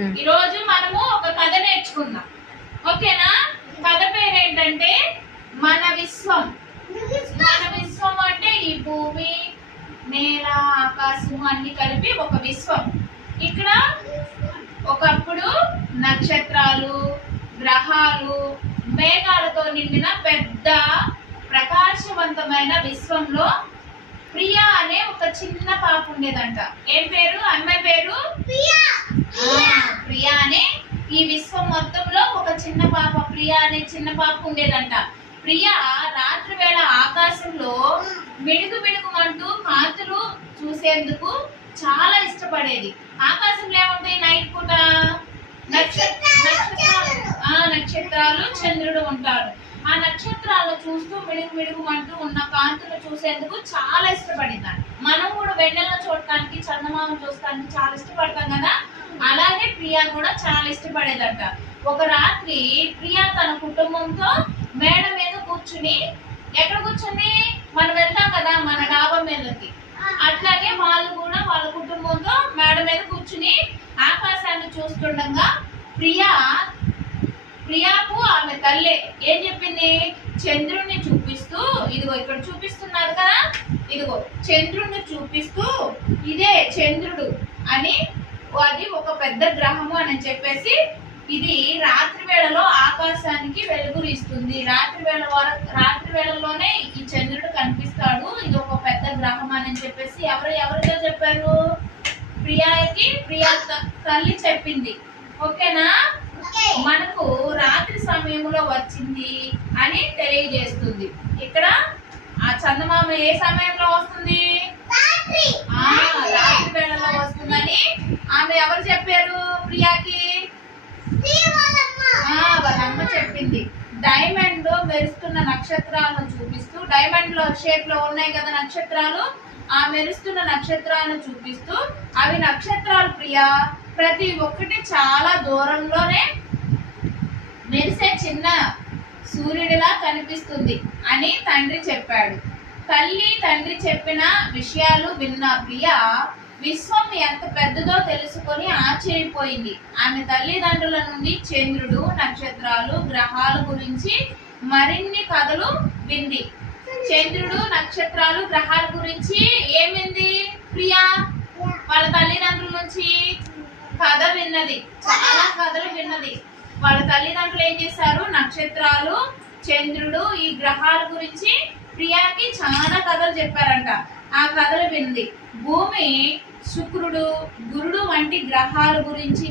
ఈ రోజు మనము ఒక కథ నేర్చుకుందాం. ఓకేనా? కథ పేరు ఏంటంటే మన విశ్వం. మన విశ్వం అంటే ఈ భూమి, నేల, ఆకాశం అన్ని కలిపి ఒక విశ్వం. ఇక్కడ ఒకప్పుడు నక్షత్రాలు, గ్రహాలు, మేఘాలతో నిండిన పెద్ద ప్రకాశవంతమైన విశ్వంలో ప్రియా అనే ఒక చిన్న పాప ఉండేదంట. ఏం పేరు? అమ్మాయి పేరు ప్రియా అనే ఈ విశ్వం మొత్తంలో ఒక చిన్న పాప, ప్రియా అనే చిన్న పాప ఉండేదంట. ప్రియా రాత్రి వేళ ఆకాశంలో మిడుగు మిడుగుమంటూ కాంతులు చూసేందుకు చాలా ఇష్టపడేది. ఆకాశంలో ఏముంటాయి నైట్ పూట? నక్షత్రాలు, చంద్రుడు ఉంటాడు. ఆ నక్షత్రాలను చూస్తూ మిడుగు మిడుగుమంటూ ఉన్న కాంతులు చూసేందుకు చాలా ఇష్టపడిందంట. మనం కూడా వెన్నెలను చూడటానికి, చందమామను చూడటానికి చాలా ఇష్టపడతాం కదా, అలాగే ప్రియా కూడా చాలా ఇష్టపడేదంట. ఒక రాత్రి ప్రియా తన కుటుంబంతో మేడ మీద కూర్చుని, ఎక్కడ కూర్చుని మనం వెళ్తాం కదా మన డాబా మీదకి, అట్లాగే వాళ్ళు కూడా వాళ్ళ కుటుంబంతో మేడ మీద కూర్చుని ఆకాశాన్ని చూస్తుండగా ప్రియాకు ఆమె తల్లి ఏం చెప్పింది? చంద్రుణ్ణి చూపిస్తూ, ఇదిగో ఇక్కడ చూపిస్తున్నారు కదా, ఇదిగో చంద్రుణ్ణి చూపిస్తూ ఇదే చంద్రుడు అని, అది ఒక పెద్ద గ్రహము అని చెప్పేసి, ఇది రాత్రి వేళలో ఆకాశానికి వెలుగులు ఇస్తుంది. రాత్రి వేళలోనే ఈ చంద్రుడు కనిపిస్తాడు, ఇది ఒక పెద్ద గ్రహం అని చెప్పేసి ఎవరితో చెప్పారు? ప్రియా తల్లి చెప్పింది. ఓకేనా? మనకు రాత్రి సమయంలో వచ్చింది అని తెలియజేస్తుంది. ఇక్కడ ఆ చందమామ ఏ సమయంలో వస్తుంది? రాత్రి వేళలో వస్తుందని ఆమె ఎవరు చెప్పారు ప్రియాకి? వాళ్ళ అమ్మ చెప్పింది. డైమండ్ లో మెరుస్తున్న నక్షత్రాలను చూపిస్తూ, డైమండ్ లో షేప్ లో ఉన్నాయి కదా నక్షత్రాలు, ఆ మెరుస్తున్న నక్షత్రాలను చూపిస్తూ, అవి నక్షత్రాలు ప్రియా, ప్రతి ఒక్కటి చాలా దూరంలోనే మెరిసే చిన్న సూర్యుడిలా కనిపిస్తుంది అని తండ్రి చెప్పాడు. తండ్రి చెప్పిన విషయాలు విన్న ప్రియా విశ్వం ఎంత పెద్దదో తెలుసుకొని ఆశ్చర్యపోయింది. ఆమె తల్లిదండ్రుల నుండి చంద్రుడు, నక్షత్రాలు, గ్రహాల గురించి మరిన్ని కథలు వింది. చంద్రుడు, నక్షత్రాలు, గ్రహాల గురించి ఏమింది ప్రియా? వాళ్ళ తల్లిదండ్రుల నుంచి కథ విన్నది, చాలా కథలు విన్నది. వాళ్ళ తల్లిదండ్రులు ఏం చేశారు? నక్షత్రాలు, చంద్రుడు, ఈ గ్రహాల గురించి ప్రియాకి చాలా కథలు చెప్పారంట. ఆ కథలు వింది. భూమి, శుక్రుడు, గురుడు వంటి గ్రహాల గురించి